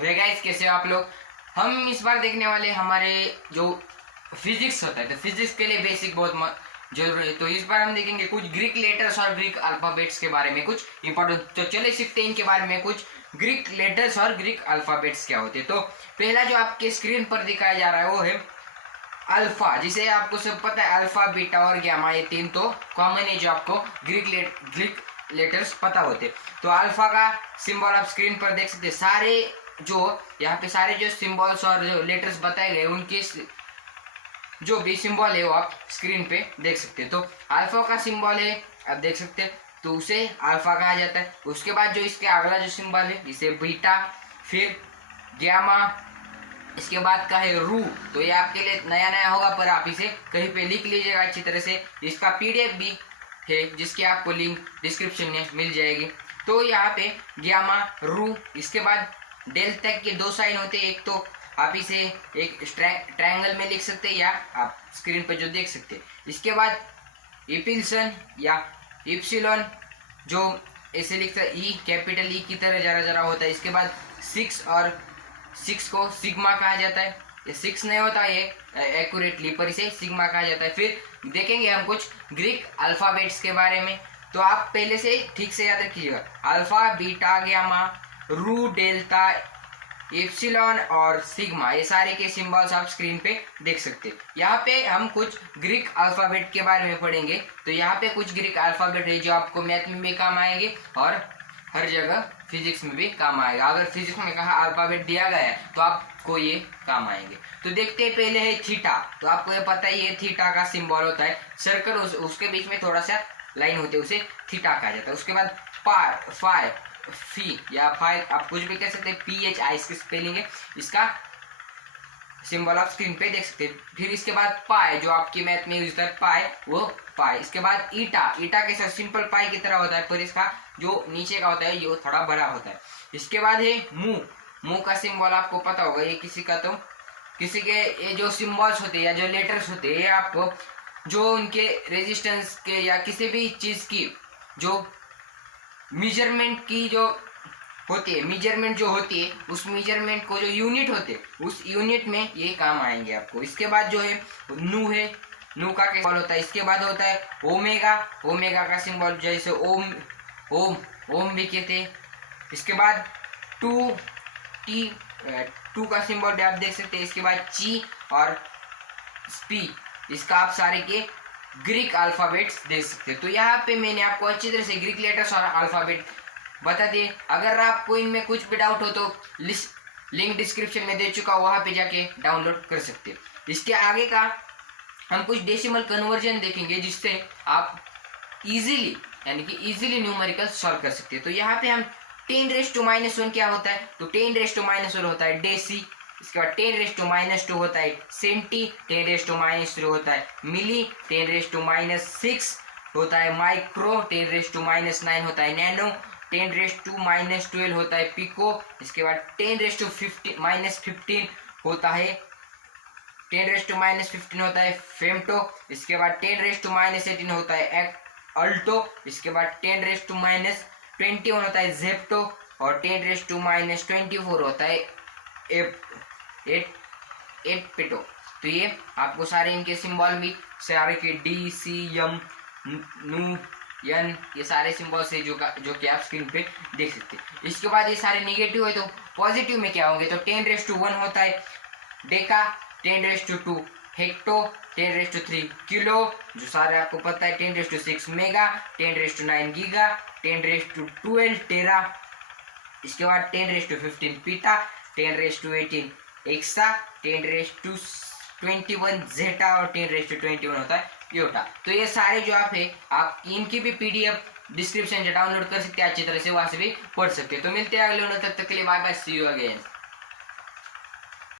सो hey guys, कैसे हो आप लोग। हम इस बार देखने वाले हमारे जो फिजिक्स होता है, तो फिजिक्स के लिए बेसिक बहुत जरूरी है। तो इस बार हम देखेंगे कुछ ग्रीक लेटर्स और ग्रीक अल्फाबेट्स के बारे में कुछ इंपॉर्टेंट। तो चले सीखते हैं इनके बारे में कुछ ग्रीक लेटर्स और ग्रीक अल्फाबेट्स क्या होते हैं। तो पहला जो आपके स्क्रीन पर दिखाया जा रहा है वो है अल्फा, जिसे आपको सब पता है अल्फा, बीटा और गामा, ये तीन तो कॉमन है जो आपको ग्रीक लेटर्स पता होते। तो अल्फा का सिंबल आप स्क्रीन पर देख सकते हैं। सारे जो यहाँ पे सारे जो सिंबल्स और जो लेटर्स बताए गए उनके जो भी सिंबल है वो आप स्क्रीन पे देख सकते हैं। तो अल्फा का सिंबल है, आप देख सकते हैं, तो उसे अल्फा कहा जाता है। उसके बाद जो इसके अगला जो सिंबल है इसे बीटा, फिर गामा, इसके बाद का है रू। तो ये आपके लिए नया नया होगा, पर आप इसे कहीं पे लिख लीजिएगा अच्छी तरह से। इसका पीडीएफ भी है जिसकी आपको लिंक डिस्क्रिप्शन में मिल जाएगी। तो यहाँ पे गामा, रू, इसके बाद डेल तक के दो साइन होते हैं। एक तो आप इसे एक ट्रायंगल में लिख सकते हैं या आप स्क्रीन पर जो देख सकते हैं। इसके बाद इपिल्सन या इप्सिलॉन, जो ऐसे लिखता है ई, कैपिटल ई की तरह जरा जरा होता है। इसके बाद 6 और 6 को सिग्मा कहा जाता है। ये 6 नहीं होता ये एक्यूरेटली, पर इसे सिग्मा कहा जाता है। फिर देखेंगे हम कुछ ग्रीक अल्फाबेट्स के बारे में। तो आप पहले से ठीक से याद रखिएगा, अल्फा, बीटा, गामा, रू, डेल्टा, एप्सिलॉन और सिग्मा, ये सारे के सिंबल्स आप स्क्रीन पे देख सकते हैं। यहाँ पे हम कुछ ग्रीक अल्फाबेट के बारे में पढ़ेंगे। तो यहाँ पे कुछ ग्रीक अल्फाबेट है जो आपको मैथ में भी काम आएंगे और हर जगह फिजिक्स में भी काम आएगा। अगर फिजिक्स में कहा अल्फाबेट दिया गया है तो आपको ये काम आएंगे। तो देखते हैं, पहले है थीटा। तो आपको ये पता ही है थीटा का सिंबल होता है सर्कल, उसके बीच में थोड़ा सा लाइन होती है, उसे थीटा कहा जाता है। उसके बाद पाई, फाई, फी या फाई, आप कुछ भी कह सकते हैं। PHI इसकी स्पेलिंग है, इसका सिंबल आप स्क्रीन पे देख सकते हैं। फिर इसके बाद पाई, जो आपकी मैथ में यूज होता है पाई, वो पाई। इसके बाद ईटा, ईटा के साथ सिंपल पाई की तरह होता है, पर इसका जो नीचे का होता है ये थोड़ा बड़ा होता है। इसके बाद है मू, मू का सिंबल आपको पता होगा। ये किसी के ये जो सिंबल्स होते हैं या जो लेटर्स होते हैं, आपको जो उनके रेजिस्टेंस के या किसी भी चीज की जो मेजरमेंट की जो होती है, मेजरमेंट जो होती है, उस मेजरमेंट को जो यूनिट होते हैं उस यूनिट में ये काम आएंगे आपको। इसके बाद जो है नू है, नू का सिंबल होता है। इसके बाद होता है ओमेगा, ओमेगा का सिंबल जैसे ओम, ओम, ओम भी कहते हैं। इसके बाद टू, टी, टू का सिंबल भी आप देख सकते हैं। इसके बाद ची और स्पी, इसका आप सारे के ग्रीक अल्फाबेट्स देख सकते हैं। तो यहाँ पे मैंने आपको अच्छी तरह से ग्रीक लेटर्स और अल्फाबेट बता दिए। अगर आपको इनमें कुछ भी डाउट हो तो लिंक डिस्क्रिप्शन में दे चुका, वहां पे जाके डाउनलोड कर सकते हैं। इसके आगे का हम कुछ डेसिमल कन्वर्जन देखेंगे जिससे आप इजीली यानी कि इजीली न्यूमेरिकल सॉल्व कर सकते हैं। तो यहाँ पे हम 10⁻⁻1 क्या होता है, तो 10⁻⁻1 होता है डेसी। इसके बाद 10⁻⁻2 होता है सेंटी, 10⁻⁻3 होता है मिली, 10⁻⁻6 होता है माइक्रो, 10⁻⁻9 होता है नैनो, 10⁻⁻12 होता है पिको। इसके बाद 10⁻⁻15 होता है 10⁻⁻15 होता है फेमटो। इसके बाद 10⁻⁻18 होता है अल्टो। इसके बाद 10⁻⁻21 होता है जेप्टो और 10⁻⁻24 होता है एटपेटो। तो ये आपको सारे इनके सिंबल भी सारे के डी, सी, एम, नू, एन, ये सारे सिंबल्स है जो कि आप स्क्रीन पे देख सकते हैं। इसके बाद ये सारे नेगेटिव है, तो पॉजिटिव में क्या होंगे, तो 10⁻1 होता है डेका, 10⁻2 हेक्टो, 10⁻3 किलो, जो सारे आपको पता है, 10⁻6 मेगा, 10⁻9 गीगा, 10⁻12 टेरा। इसके बाद 10⁻15 पीटा, 10⁻18 एक्सा, 10⁻21 जेटा और 10⁻21 होता है योटा। तो ये सारे जो आप इनकी भी पीडीएफ डिस्क्रिप्शन से डाउनलोड कर सकते हैं, अच्छी तरह से वहां से भी पढ़ सकते हैं। तो मिलते हैं अगले, तब तक के लिए bye bye, see you again.